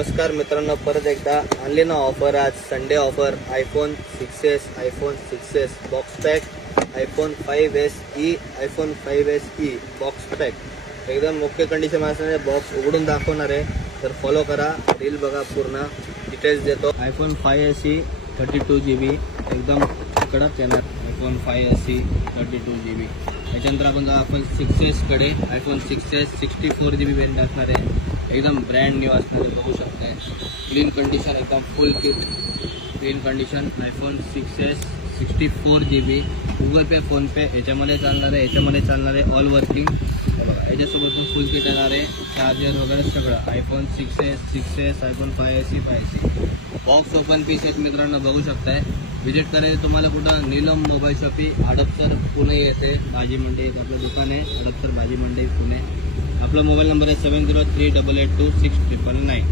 नमस्कार मित्रांनो परत एकदा आणली ना ऑफर आज Sunday offer iPhone six S iPhone six S box pack iPhone five S E iPhone five S E box pack एकदम ओके कंडिशन असणारे बॉक्स उघडून दाखवणार आहे. तर फॉलो करा रील बघा पूर्ण. डिटेल्स देतो. IPhone five S E thirty two G B एकदम कडक येणार. IPhone five S E thirty two G B त्याच्यानंतर आपण जाऊ आपण six एसकडे iPhone six S sixty four G B variant दाखणार आहे. एकदम ब्रँड न्यू असणारे आहे बघू शकताय. क्लीन कंडिशन एकदम full kit clean condition iPhone six S sixty four G B Google Pay PhonePe याच्यामध्ये चालणार आहे याच्यामध्ये चालणार आहे ऑल वर्किंग याच्यासोबत पण फुल किट येणार आहे. चार्जर वगैरे सगळं. IPhone six S six S iPhone five S C five C box open piece आहेत मित्रांनो बघू शकताय. व्हिजिट करायचं तुम्हाला कुठं? नीलम मोबाईल शॉपी हडपसर पुणे येते. भाजी मंडी आपलं दुकान आहे हडपसर भाजी मंडी पुणे. आपला मोबाईल नंबर आहे seven zero three double eight two six triple nine